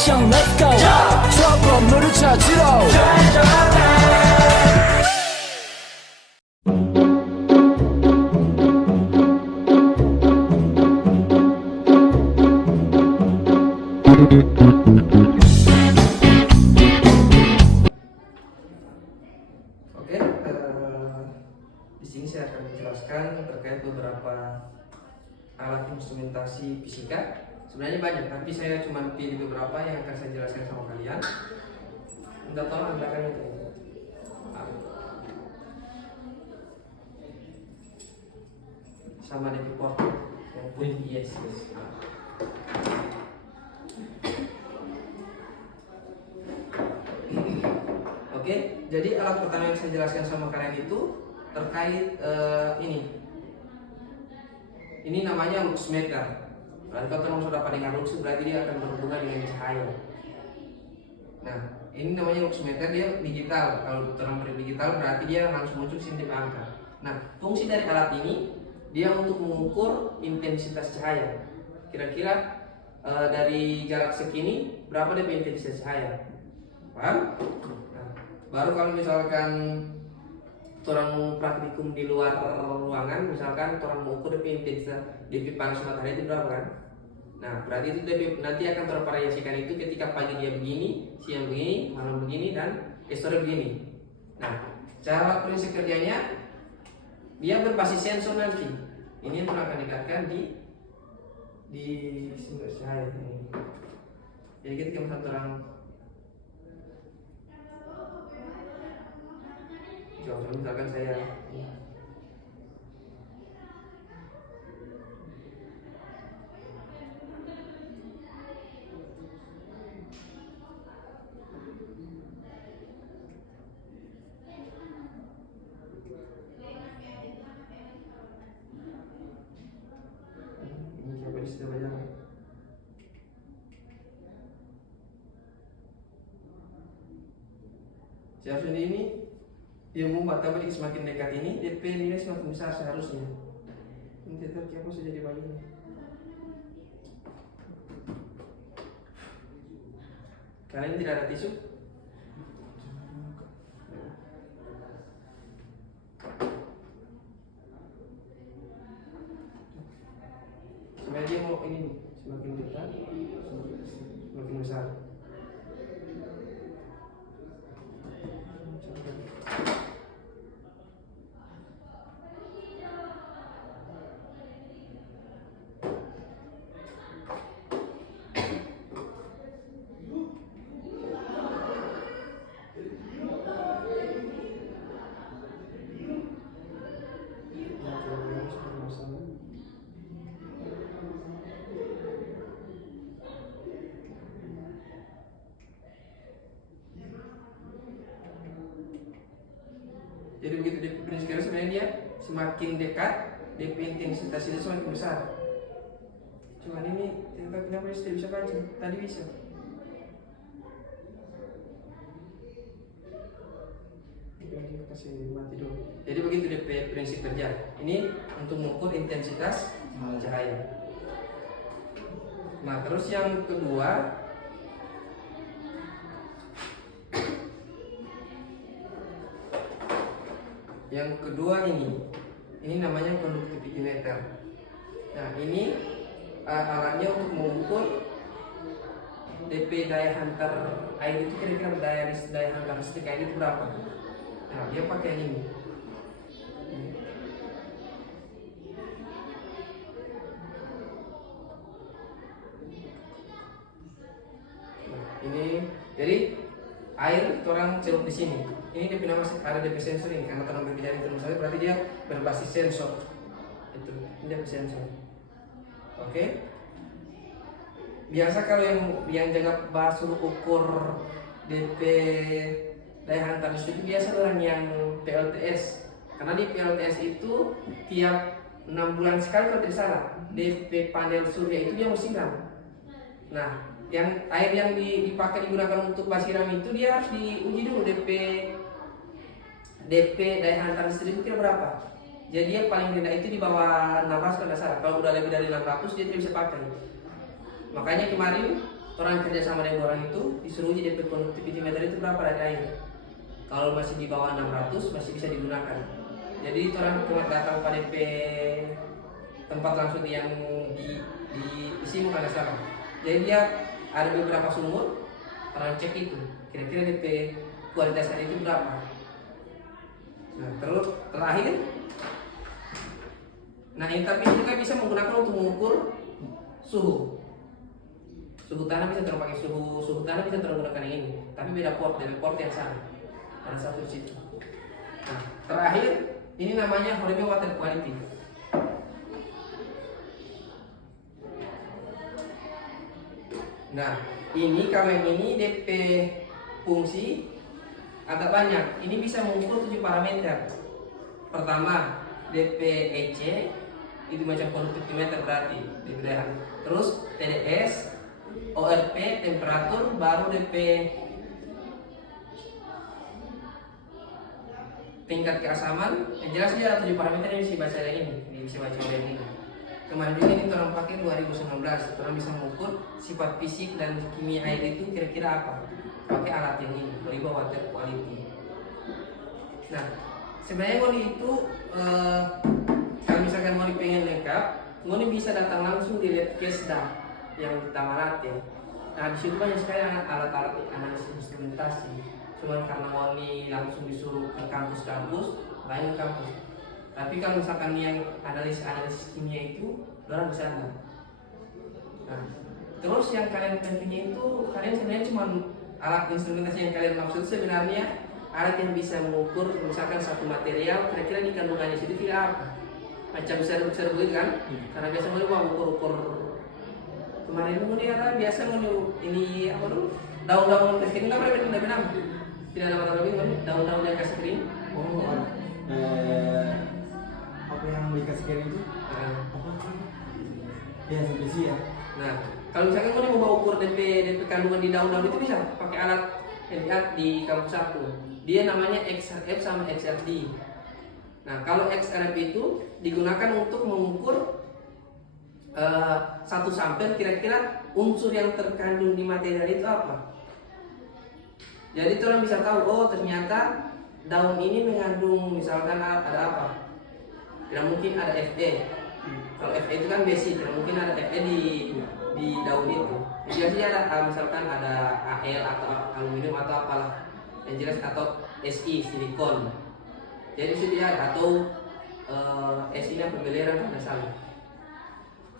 액션 let's go 저 건물을 찾으러 Oke, di sini saya akan menjelaskan terkait beberapa alat instrumentasi fisika. Sebenarnya banyak, tapi saya cuma pilih beberapa yang akan saya jelaskan sama kalian. Minta tolong belakang itu. Sama DP port yang putih, yes. Oke, jadi alat pertama yang saya jelaskan sama kalian itu terkait ini. Ini namanya lux meter. Berarti kalau teman sudah pada dengar lux, berarti dia akan berhubungan dengan cahaya. Nah, ini namanya lux meter, dia digital. Kalau terang digital berarti dia langsung muncul sintip angka. Nah, fungsi dari alat ini dia untuk mengukur intensitas cahaya. Kira-kira dari jarak segini berapa dia intensitas cahaya? Paham? Nah, baru kalau misalkan orang praktikum di luar ruangan, misalkan orang mau ukur intensitas DP panas matahari itu berapa kan? Nah, berarti itu DP nanti akan tervariasikan itu ketika pagi dia begini, siang begini, malam begini, dan sore begini. Nah, cara prinsip kerjanya dia berbasis sensor nanti. Ini yang akan dikatakan di sumber cahaya ini. Jadi ketika misalnya orang coba misalkan saya ini coba istilahnya seharusnya ini dia membuat semakin dekat ini DP nilai semakin besar seharusnya. Ini tetap apa saja di bawah ini. Kalian tidak ada tisu? Sebenarnya dia mau ini semakin dekat, semakin besar. Jadi begitu DP sekarang sebenarnya dia semakin dekat, DP intensitas itu semakin besar. Cuman ini ternyata kenapa dia tidak bisa baca? Tadi bisa. Kasih mati dulu. Jadi begitu DP prinsip kerja. Ini untuk mengukur intensitas cahaya. Nah, terus yang kedua ini namanya konduktivimeter. Nah, ini alatnya untuk mengukur DP daya hantar air itu kira-kira daya hantar listrik air itu berapa. Nah, dia pakai ini. Nah, ini jadi air orang celup di sini. Ini dia nama ada DP sensor ini karena terang berbeda itu misalnya berarti dia berbasis sensor. Itu ini DP sensor. Oke. Biasa kalau yang jaga bahas ukur DP daya hantar listrik itu biasa orang yang PLTS. Karena di PLTS itu tiap 6 bulan sekali kalau tidak salah DP panel surya itu dia mau siram. Nah, yang air yang dipakai digunakan untuk basiram itu dia harus diuji dulu DP daya hantar listrik itu kira berapa. Jadi yang paling rendah itu di bawah 600 kalau tidak salah. Kalau udah lebih dari 600 dia tidak bisa pakai. Makanya kemarin orang kerja sama dengan orang itu disuruh uji DP conductivity meter itu berapa dari air. Kalau masih di bawah 600 masih bisa digunakan. Jadi orang cuma datang pada DP tempat langsung yang isi bukan salah. Jadi dia ada beberapa sumur, orang cek itu kira-kira DP kualitas air itu berapa. Nah terus terakhir, nah ini tapi juga bisa menggunakan untuk mengukur suhu tanah, bisa terpakai suhu tanah bisa tergunakan yang ini, tapi beda port dari port yang sama, ada satu di situ. Nah terakhir ini namanya Horebe water quality. Nah ini kalau yang ini DP fungsi agak banyak. Ini bisa mengukur 7 parameter. Pertama DP EC itu macam conductivity meter berarti DP daya. Terus TDS, ORP temperatur, baru DP tingkat keasaman. Yang jelas dia ada 7 parameter yang bisa baca dari ini. Ini bisa baca dari ini. Kemarin juga ini orang pakai 2019. Orang bisa mengukur sifat fisik dan kimia air itu kira-kira apa. Pakai alat yang ini, Horebe water quality. Nah, sebenarnya Ngoni itu kalau misalkan Ngoni pengen lengkap, Ngoni bisa datang langsung di lab Kesda yang di Taman ya. Nah, di situ banyak sekali alat-alat analisis instrumentasi. Cuma karena Ngoni langsung disuruh ke kampus-kampus, banyak kampus. Tapi kalau misalkan yang analisis kimia itu, orang bisa ada. Nah, terus yang kalian tentunya itu, kalian sebenarnya cuma alat instrumentasi yang kalian maksud sebenarnya alat yang bisa mengukur misalkan satu material kira-kira di kandungannya itu tidak apa, macam serbuk begitu kan. Karena biasa mau ukur kemarin ada biasa mau ini apa dulu daun-daun es krim nggak pernah benar-benar tidak ada masalah lebih daun-daun yang kasih krim. Apa yang dikasih krim itu? Apa? Ya simpulisi ya. Nah kalau misalkan mau ukur DP kandungan di daun-daun itu bisa pakai alat yang lihat di kampus satu. Dia namanya XRF sama XRD. Nah kalau XRF itu digunakan untuk mengukur satu sampel kira-kira unsur yang terkandung di material itu apa. Jadi orang bisa tahu, oh ternyata daun ini mengandung misalkan ada apa. Tidak mungkin ada Fe. Kalau Fe itu kan basic, tidak mungkin ada Fe di daun itu. Yang jelas ada misalkan ada Al atau aluminium atau apalah. Yang jelas atau Si silikon. Jadi dia atau Si nya pembelian ada salah.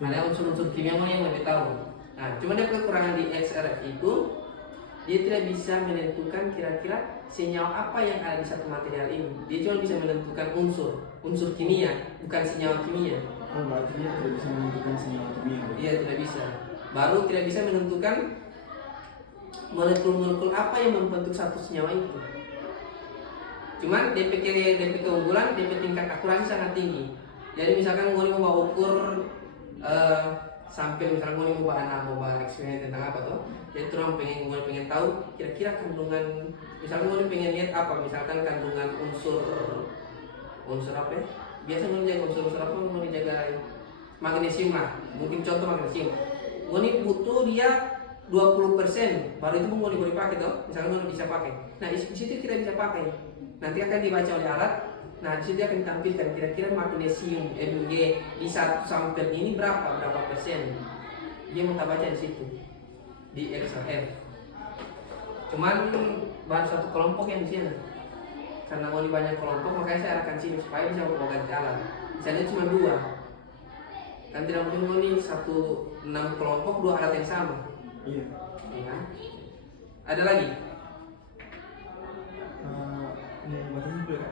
Ada unsur-unsur kimia yang lebih tahu. Nah, cuma dia kekurangan di XRF itu dia tidak bisa menentukan kira-kira senyawa apa yang ada di satu material ini. Dia cuma bisa menentukan unsur kimia, bukan senyawa kimia. Oh, berarti dia tidak bisa menentukan senyawa kimia. Iya, tidak bisa. Baru tidak bisa menentukan molekul-molekul apa yang membentuk satu senyawa itu. Cuman DP keunggulan, DP tingkat akurasi sangat tinggi. Jadi misalkan mau ukur sampai misalnya mau eksperimen tentang apa tuh, jadi orang pengen tahu kira-kira kandungan, misalnya pengen lihat apa, misalkan kandungan unsur apa ya? Biasa jaga unsur apa, mau dijaga magnesium lah, mungkin contoh magnesium. Ini butuh dia 20%, baru itu mau dipakai tuh, misalnya mau bisa pakai. Nah di situ tidak bisa pakai, nanti akan dibaca oleh alat. Nah, di situ dia akan tampilkan kira-kira magnesium Mg di satu sampel ini berapa persen. Dia mau baca di situ di XRF. Cuman baru satu kelompok yang di sini. Karena mau di banyak kelompok, makanya saya akan sini supaya bisa ganti alat. Misalnya cuma 2. Kan tidak mungkin mau nih 6 kelompok 2 alat yang sama. Iya. Ya. Ada lagi?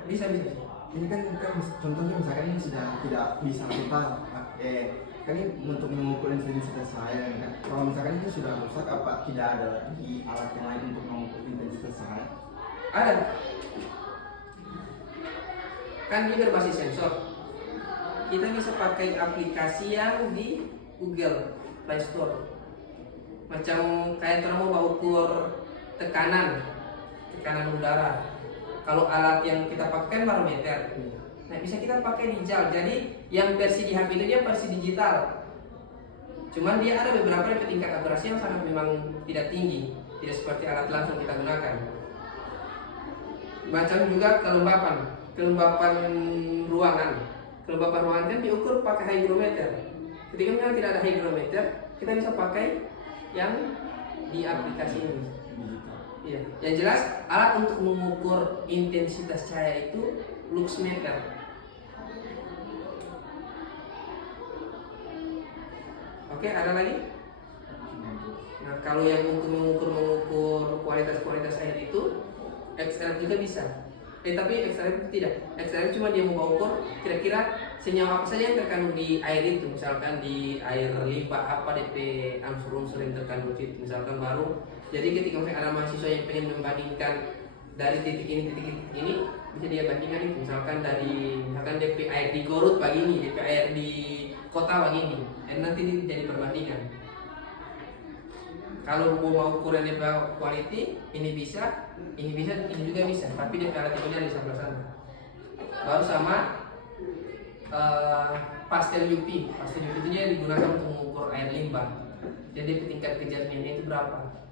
Bisa. Ini kan contohnya misalkan ini sudah tidak bisa total, kan ini untuk mengukur intensitas cahaya kan. Kalau misalkan itu sudah rusak, apa tidak ada lagi alat yang lain untuk mengukur intensitas cahaya? Ada. Kan dia berbasis sensor. Kita bisa pakai aplikasi yang di Google Play Store. Macam kayak orang mau ukur tekanan udara. Kalau alat yang kita pakai kan barometer. Nah, bisa kita pakai di JAL. Jadi yang versi di HP itu dia versi digital. Cuman dia ada beberapa yang tingkat akurasi yang sangat memang tidak tinggi, tidak seperti alat langsung kita gunakan. Macam juga kelembapan ruangan. Kelembapan ruangan kan diukur pakai hygrometer. Ketika memang tidak ada hygrometer, kita bisa pakai yang di aplikasi ini. Iya. Yang jelas alat untuk mengukur intensitas cahaya itu luxmeter. Oke, ada lagi? Nah, kalau yang untuk mengukur kualitas air itu XRF juga bisa. Tapi XRF tidak. XRF cuma dia mau ukur kira-kira senyawa apa saja yang terkandung di air itu. Misalkan di air limbah apa DP unsur-unsur yang terkandung itu. Misalkan baru. Jadi ketika ada mahasiswa yang pengen membandingkan dari titik ini bisa dia bandingkan itu. Misalkan DP air di Gorut begini, DP air di kota begini. Nanti jadi perbandingan. Kalau mau ukuran DP quality, ini bisa, ini juga bisa. Tapi DP alat tipenya di sebelah sana. Baru sama pastel UV. Pastel UV itu dia digunakan untuk mengukur air limbah. Jadi tingkat kejernihnya itu berapa?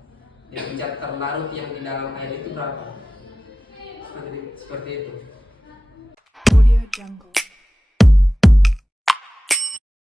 Dan zat terlarut yang di dalam air itu berapa? Seperti itu. Audio Jungle.